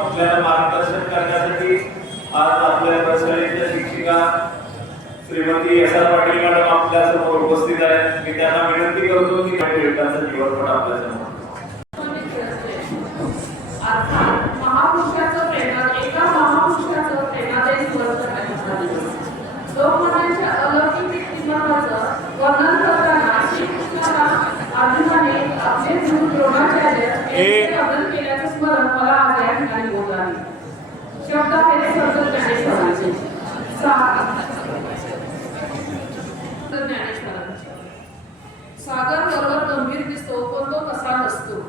आपल्याला मार्गदर्शन करण्यासाठी आज आपल्या बसळीच्या शिक्षिका Shrimati S R Patil madam आपल्या समोर उपस्थित आहेत. मी त्यांना विनंती करतो की टिळकांचा जीवनपट आपल्या समोर महापुरुषाचं प्रेरणा एका महापुरुषाचं प्रेरणादायी वर्ष लोकमान्यांच्या अलौकिक व्यक्तिमत्वाचं वर्णन करताना श्रीकृष्णाला अर्जुनाने आपले गुरु द्रोणाचार्य यांचे वर्णन केल्याचं स्मरण मला आज या ठिकाणी होत आहे. शब्दाखेरीज संत ज्ञानेश्वरांचे सागर बरोबर गंभीर दिसतो पण तो कसा नसतो.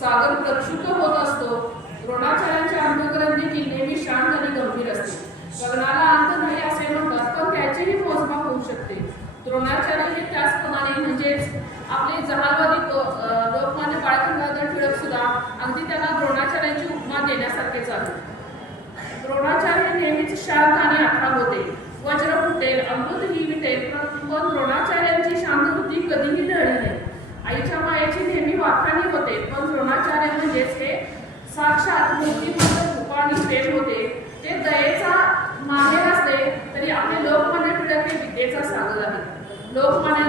सागर प्रक्षुब्ध होत असतो. द्रोणाचार्यांचे अंतःकरण देखील नेहमी शांत आणि गंभीर असते. गगनाला अंत नाही असे म्हणतात पण त्याचेही मोजमाप होऊ शकते. द्रोणाचार्य हे त्याचप्रमाणे म्हणजेच आपले जहालवादी लोकमान्य बाळ गंगाधर टिळक सुद्धा अगदी त्यांना द्रोणाचार्यांची उपमा देण्यासारखेच आहे. द्रोणाचार्य नेहमीच शांत आणि आठरा होते. वज्र फुटेल अमृतही विटेल पण द्रोणाचार्यांची शांतवृत्ती कधीही ढळली नाही. आईच्या मायेची नेहमी वाखाणी होते पण द्रोणाचार्य म्हणजेच हे साक्षात मूर्तिमंत रूप आणि प्रेम होते. ते दयेचा माहेर असले तरी आपले लोकमान्य टिळक हे विद्येचा सागर आहे. लोकमान्य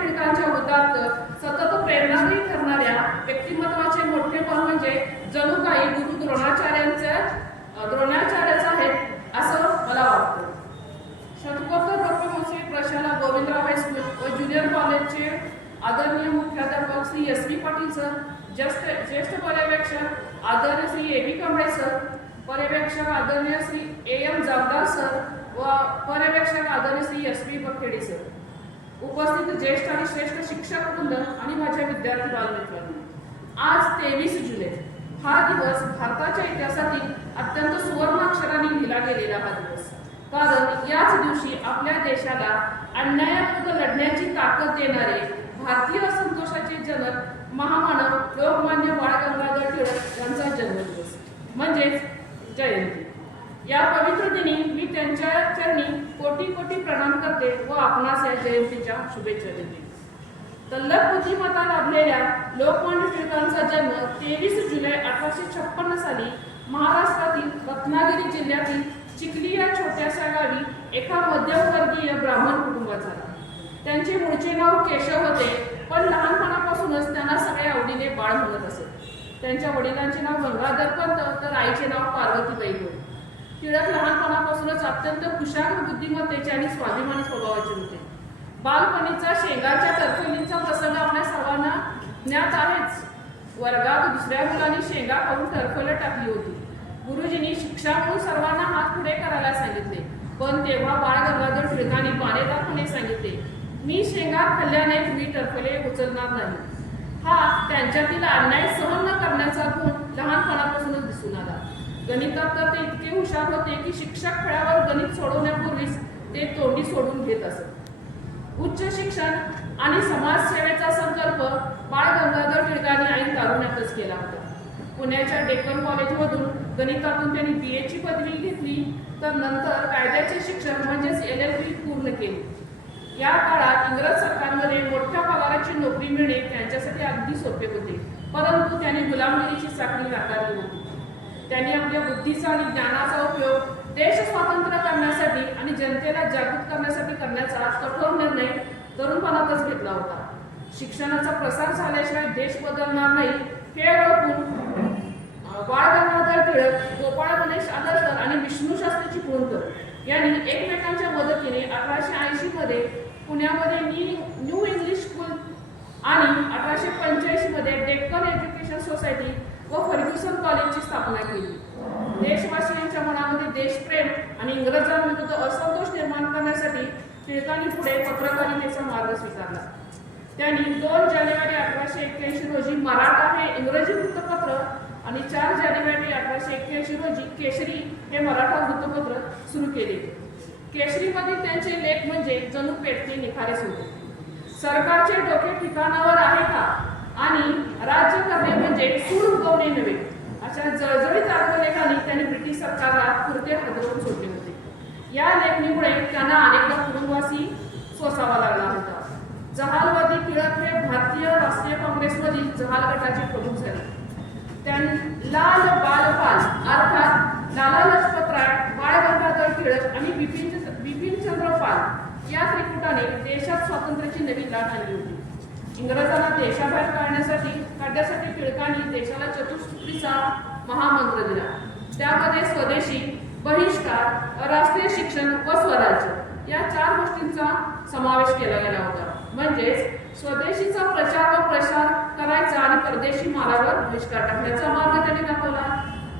टिळकांच्या उदात्त सतत प्रेरणादायी ठरणाऱ्या व्यक्तिमत्वाचे मोठेपण म्हणजे जणू काही गुरु द्रोणाचार्यच आहेत असं मला वाटतं. शतकोत्तर डॉ. प्रशाला गोविंदराव हायस्कूल व ज्युनियर कॉलेजचे आदरणीय मुख्याध्यापक Shri S B Patil sir, ज्येष्ठ पर्यवेक्षक आदरणीय Shri A B Kamble sir, पर्यवेक्षक आदरणीय Shri A M Jamdar sir व पर्यवेक्षक आदरणीय Shri S B Bakhede sir, उपस्थित ज्येष्ठ आणि श्रेष्ठ शिक्षक वृंद आणि माझ्या विद्यार्थी बालमित्रांनो, आज 23 जुलै हा दिवस भारताच्या इतिहासातील अत्यंत सुवर्ण अक्षरांनी लिहिला गेलेला हा दिवस. कारण याच दिवशी आपल्या देशाला अन्यायाविरुद्ध लढण्याची ताकद देणारे भारतीय असंतोषाचे जनक महामानव लोकमान्य बाळ गंगाधर टिळक यांचा जन्मदिवस म्हणजेच जयंती. या पवित्र दिनी मी त्यांच्या चरणी कोटी कोटी प्रणाम करते व आपणास या जयंतीच्या शुभेच्छा देते. तल्लख बुद्धिमत्ता लाभलेल्या लोकमान्य टिळकांचा जन्म 23 जुलै 1856 साली महाराष्ट्रातील रत्नागिरी जिल्ह्यातील चिखली या छोट्याशा गावी एका मध्यमवर्गीय ब्राह्मण कुटुंबात झाला. त्यांचे मूळचे नाव केशव होते पण लहानपणापासूनच त्यांना सगळे आवडीने बाळ म्हणत असत. त्यांच्या वडिलांचे नाव गंगाधर पंत तर आईचे नाव पार्वतीबाई होते. टिळक लहानपणापासूनच अत्यंत कुशाग्र बुद्धिमत्तेचे आणि स्वाभिमानी स्वभावाचे होते. बालपणीचा शेंगाच्या टरफलींचा प्रसंग आपल्या सर्वांना ज्ञात आहेच. वर्गात दुसऱ्या मुलांनी शेंगा खाऊन टरफलं टाकली होती. गुरुजींनी शिक्षा म्हणून सर्वांना हात पुढे करायला सांगितले पण तेव्हा बाळ गंगाधर टिळकांनी बाणेदारपणे सांगितले, मी शेंगा खाल्ल्याने तुम्ही टरफले उचलणार नाही. हा त्यांच्यातील अन्याय सहन न करण्याचा गुण लहानपणापासूनच दिसून आला. गणितात तर ते इतके हुशार होते की शिक्षक फळ्यावर गणित सोडवण्यापूर्वीच ते तोंडी सोडून घेत असत. उच्च शिक्षण आणि समाजसेवेचा संकल्प बाळ गंगाधर टिळकांनी ऐन तारुण्यातच केला होता. पुण्याच्या डेक्कन कॉलेजमधून गणितातून त्यांनी BA ची पदवी घेतली तर नंतर कायद्याचे शिक्षण म्हणजेच LLB पूर्ण केले. या काळात इंग्रज सरकारमध्ये मोठ्या पगाराची नोकरी मिळणे त्यांच्यासाठी अगदी सोपे होते परंतु त्यांनी गुलामगिरीची साखळी नाकारली होती. त्यांनी आपल्या बुद्धीचा आणि ज्ञानाचा उपयोग देश स्वतंत्र करण्यासाठी आणि जनतेला जागृत करण्यासाठी करण्याचा कठोर निर्णय तरुणपणातच घेतला होता. शिक्षणाचा प्रसार झाल्याशिवाय देश बदलणार नाही हे ओळखून बाळ गंगाधर टिळक, गोपाळ गणेश आदरकर आणि विष्णू शास्त्री चिपळूणकर यांनी एकमेकांच्या मदतीने 1880 मध्ये पुण्यामध्ये न्यू इंग्लिश स्कूल आणि 1885 मध्ये डेक्कन एज्युकेशन सोसायटी व फर्ग्युसन कॉलेजची स्थापना केली. देशवासियांच्या मनामध्ये देशप्रेम आणि इंग्रजांविरुद्ध असंतोष निर्माण करण्यासाठी टिळकांनी पुढे पत्रकारितेचा मार्ग स्वीकारला. त्यांनी 2 जानेवारी 1881 रोजी मराठा हे इंग्रजी वृत्तपत्र केशरी हे मराठा वृत्तपत्र सुरू केले. केशरीमधील त्यांचे लेख म्हणजे जणू पेटते निखारेच होते. सरकारचे डोके ठिकाणावर आहे का आणि राज्य करणे म्हणजे सूड उगवणे नव्हे अशा जळजळीत अर्थलेखाने त्यांनी ब्रिटिश सरकारला पुरते हदवून सोडले होते. या लेखणीमुळे त्यांना अनेकदा तुरुंगवासी सोसावा लागला होता. जहालवादी टिळक हे भारतीय राष्ट्रीय काँग्रेसमधील जहाल गटाचे प्रमुख झाले. त्यांनी लाल बालपाल अर्थात लाला लजपतराय, बाळ गंगाधर टिळक आणि बिपिनचंद्र पाल या त्रिकुटाने देशात स्वातंत्र्याची नवी लाट आणली होती. इंग्रजांना देशाबाहेर काढण्यासाठी टिळकांनी देशाला चतुसूत्रीचा महामंत्र दिला. त्यामध्ये स्वदेशी, बहिष्कार, राष्ट्रीय शिक्षण व स्वराज्य या 4 गोष्टींचा समावेश केला गेला होता. म्हणजेच स्वदेशीचा प्रचार व प्रसार करायचा आणि परदेशी मालावर बहिष्कार टाकण्याचा मार्ग त्यांनी दाखवला.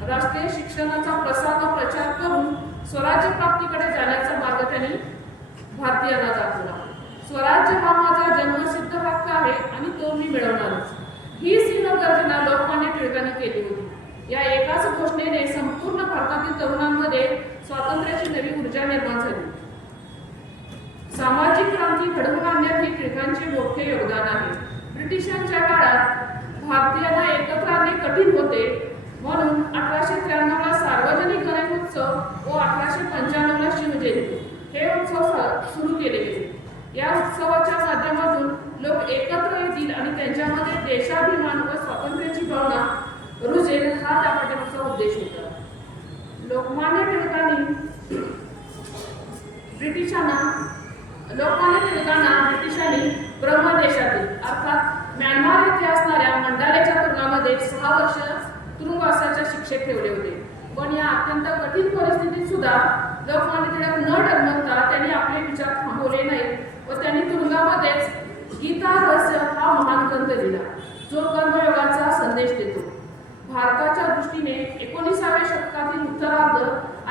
राष्ट्रीय शिक्षणाचा प्रसार व प्रचार करून स्वराज्य प्राप्तीकडे जाण्याचा मार्ग त्यांनी भारतीयांना दाखवला. स्वराज्य हा माझा जन्मसिद्ध हक्क आहे आणि तो मी मिळवणारच ही सिंह गर्जना लोकमान्य टिळकांनी केली होती. या एकाच घोषणेने संपूर्ण भारतातील तरुणांमध्ये स्वातंत्र्याची नवी ऊर्जा निर्माण झाली. सामाजिक क्रांती घडवून आणण्यात हे टिळकांचे मोठे योगदान आहे. ब्रिटिशांच्या काळात भारतीयांना एकत्र आणणे कठीण होते म्हणून 1893 ला सार्वजनिक गणेश उत्सव व 1895 ला शिवजयंती हे उत्सव सुरू केले गेले. या उत्सवाच्या माध्यमातून लोक एकत्र येतील आणि त्यांच्यामध्ये देशाभिमान व स्वातंत्र्याची भावना रुजेल हा त्या पाठीमागचा उद्देश होता. लोकमान्य टिळकांना ब्रिटिशांनी ब्रह्मदेशातील अर्थात म्यानमार येथे असणाऱ्या मंडालेच्या तुरुंगामध्ये 6 वर्ष तुरुंगवासाच्या शिक्षेत ठेवले होते. पण या अत्यंत कठीण परिस्थितीत सुद्धा लोकमान्य टिळक न डगमगता त्यांनी आपले विचार थांबवले नाहीत व त्यांनी तुरुंगामध्येच गीता रहस्य हा महान ग्रंथ लिहिला जो कर्मयोगाचा संदेश देतो. भारताच्या दृष्टीने 19व्या शतकातील उत्तरार्ध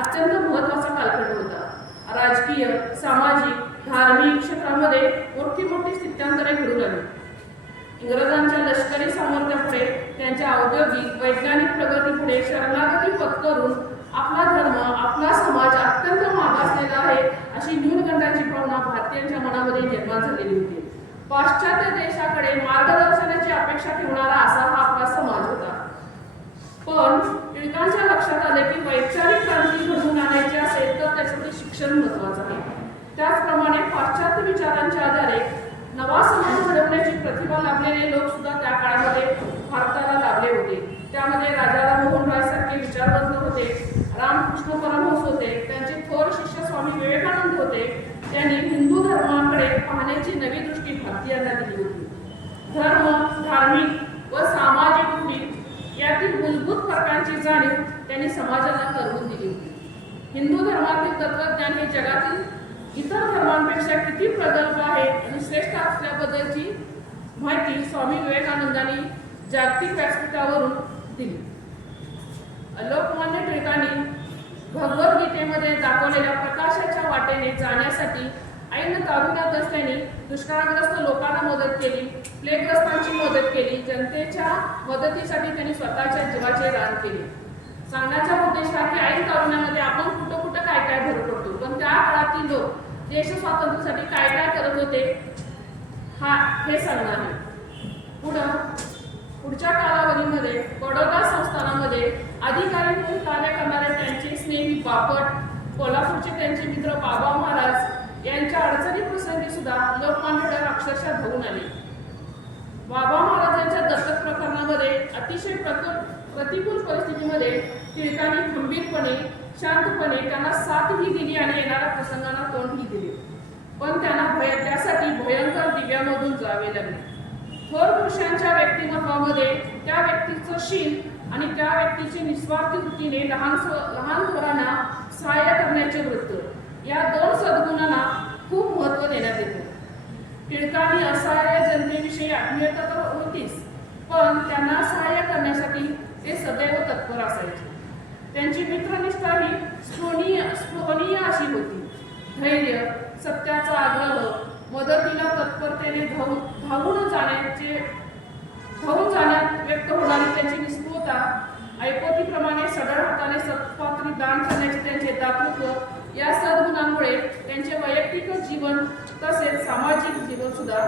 अत्यंत महत्त्वाचा कालखंड होता. राजकीय, सामाजिक, धार्मिक क्षेत्रामध्ये मोठी स्थित्यांतरे घडून आली. इंग्रजांच्या लष्करी सामर्थ्यापुढे, त्यांच्या औद्योगिक वैज्ञानिक प्रगतीपुढे शरणागती पत्करून आपला धर्म, आपला समाज अत्यंत मागासलेला आहे अशी न्यूनगंडाची भावना भारतीयांच्या मनामध्ये निर्माण झालेली होती. पाश्चात्य देशाकडे मार्गदर्शनाची अपेक्षा ठेवणारा असा हा आपला समाज होता. पण टिळकांच्या लक्षात आले की वैचारिक क्रांती घडवून आणायची असेल तर त्यासाठी शिक्षण महत्त्वाचं आहे. त्याचप्रमाणे पाश्चात्य विचारांच्या आधारे नवा समाज घडवण्याची प्रतिभा लाभलेले लोक सुद्धा त्या काळामध्ये भारताला लाभले होते. त्यामध्ये राजाराम मोहन राय सारखे विचारवंत होते, रामकृष्ण परमहंस होते, त्यांचे थोर शिष्य स्वामी विवेकानंद होते. त्यांनी हिंदू धर्माकडे पाहण्याची नवी दृष्टी भारतीयांना दिली होती. धर्म, धार्मिक व सामाजिक रूढी यातील मूलभूत फरकांची जाणीव त्यांनी समाजाला करून दिली होती. हिंदू धर्मातील तत्वज्ञान हे जगातील इतर धर्मांपेक्षा किती प्रगल्भ आहे आणि श्रेष्ठ असल्याबद्दलची माहिती स्वामी विवेकानंदांनी जागतिक व्यासपीठावरून दिली. लोकमान्य टिळकांनी भगवद्गीतेमध्ये दाखवलेल्या प्रकाशाच्या वाटेने जाण्यासाठी ऐन तारुण्यातच त्यांनी दुष्काळग्रस्त लोकांना मदत केली, प्लेगग्रस्तांची मदत केली, जनतेच्या मदतीसाठी त्यांनी स्वतःच्या जीवाचे रान केले. सांगण्याचा उद्देश हा की ऐन तारुण्यामध्ये आपण कुठं काय भर पडतो, पण त्या काळातील लोक देश स्वातंत्र्यासाठी काय करत होते हे सांगणार आहे. पुढच्या कालावधीमध्ये बडोदा संस्थानामध्ये अधिकारी म्हणून कार्य करणारे त्यांचे स्नेही बापट, कोल्हापूरचे त्यांचे मित्र बाबा महाराज यांच्या अडचणी प्रसंगी सुद्धा लोकमान्य टिळक अक्षरशः धावून आले. बाबा महाराजांच्या दत्तक प्रकरणामध्ये अतिशय प्रतिकूल परिस्थितीमध्ये टिळकांनी खंबीरपणे, शांतपणे त्यांना साथही दिली आणि येणाऱ्या प्रसंगांना तोंडही दिले. पण त्यांना त्यासाठी भयंकर दिव्यामधून जावे लागले. थोर पुरुषांच्या व्यक्तिमत्वामध्ये त्या व्यक्तीचं शील आणि त्या व्यक्तीची निस्वार्थी वृत्तीने लहान थोरांना सहाय्य करण्याचे वृत्त या 2 सद्गुणांना खूप महत्त्व देण्यात येते. टिळकांनी असहाय्य जनतेविषयी आत्मीयता तर होतीच, पण त्यांना सहाय्य करण्यासाठी ते सदैव तत्पर असायचे. त्यांची मित्रनिष्ठा ही स्पृहणीय अशी होती. धैर्य, सत्याचा आग्रह, मदतीला तत्परतेने धावून जाण्यात व्यक्त होणारी त्यांची निस्पृहता ऐपतीप्रमाणे सढळ हाताने सत्पात्री दान करण्याचे त्यांचे दातृत्व या सद्गुणांमुळे त्यांचे वैयक्तिक जीवन तसेच सामाजिक जीवन सुद्धा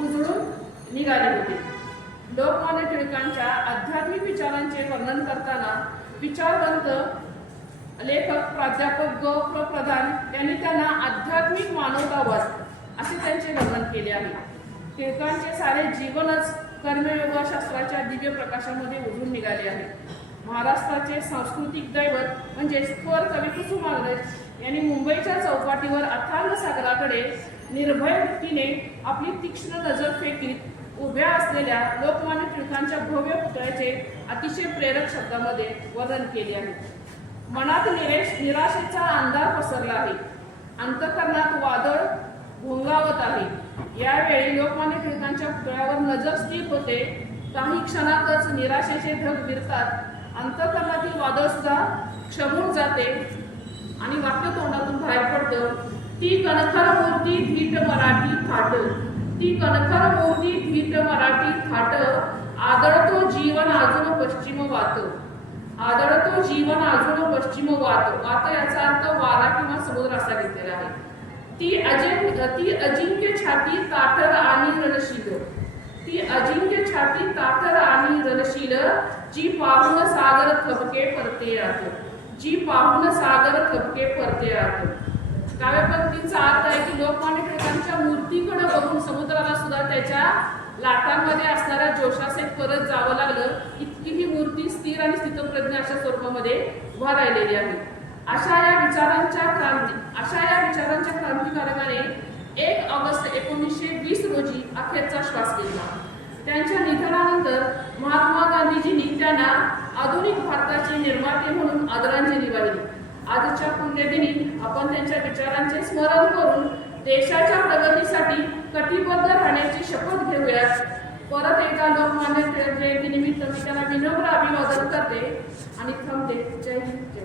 उजळून निघाले होते. लोकमान्य टिळकांच्या आध्यात्मिक विचारांचे वर्णन करताना विचारवंत लेखक प्राध्यापक ग प्र प्रधान यांनी त्यांना आध्यात्मिक मानवतावाद असे त्यांचे वर्णन केले आहे. टिळकांचे सारे जीवनच कर्मयोगशास्त्राच्या दिव्य प्रकाशामध्ये उजळून निघाले आहे. महाराष्ट्राचे सांस्कृतिक दैवत म्हणजे थोर कवी कुसुमाग्रज यांनी मुंबईच्या चौपाटीवर अथांग सागराकडे निर्भय वृत्तीने आपली तीक्ष्ण नजर फेकीत उभ्या असलेल्या लोकमान्य टिळकांच्या भव्य पुतळ्याचे अतिशय प्रेरक शब्दामध्ये वर्णन केले आहे. मनात निराशेचा अंधार पसरला आहे. अंतःकरणात वादळ घोंगावत आहे. यावेळी लोकमान्य टिळकांच्या पुतळ्यावर नजर स्थिर होते. काही क्षणातच निराशेचे ढग विरतात. अंतःकरणातील वादळ सुद्धा क्षमून जाते आणि वाक्य तोंडातून बाहेर पडतं, ती कणखर मूर्ती धीट मराठी थाट, ती कणखर मूर्ती धीट मराठी थाट, आदळतो जीवन अजून पश्चिम वात, आदळतो जीवन अजून पश्चिम वात. वात याचा अर्थ वारा किंवा समुद्र असा घेतलेला आहे. ती अजिंक्य छाती ताठर आणि रणशील, ती अजिंक्य छाती ताठर आणि रणशील, जी पाहून सागर थपके परते आत, जी पाहून सागर थपके परते आत. काव्यपंक्तीचा अर्थ आहे की लोकमान्य टिळकांच्या मूर्तीकडे बघून समुद्राला सुद्धा त्याच्या लाटांमध्ये असणाऱ्या जोशासहित परत जावं लागलं. इतकी ही मूर्ती स्थिर आणि स्थितप्रज्ञ अशा स्वरूपामध्ये उभा राहिलेली आहे. अशा या विचारांच्या क्रांतिकारकाने 1 ऑगस्ट 1920 रोजी अखेरचा श्वास घेतला. त्यांच्या निधनानंतर महात्मा गांधीजींनी त्यांना आधुनिक भारताचे निर्माते म्हणून आदरांजली वाहिली. आजच्या पुण्यदिनी आपण त्यांच्या विचारांचे स्मरण करून देशाच्या प्रगतीसाठी कटिबद्ध राहण्याची शपथ घेऊयात. परत एकदा लोकमान्य टिळक जयंती निमित्त मी त्यांना विनम्र अभिवादन करते आणि थांबते. जय हिंद, जय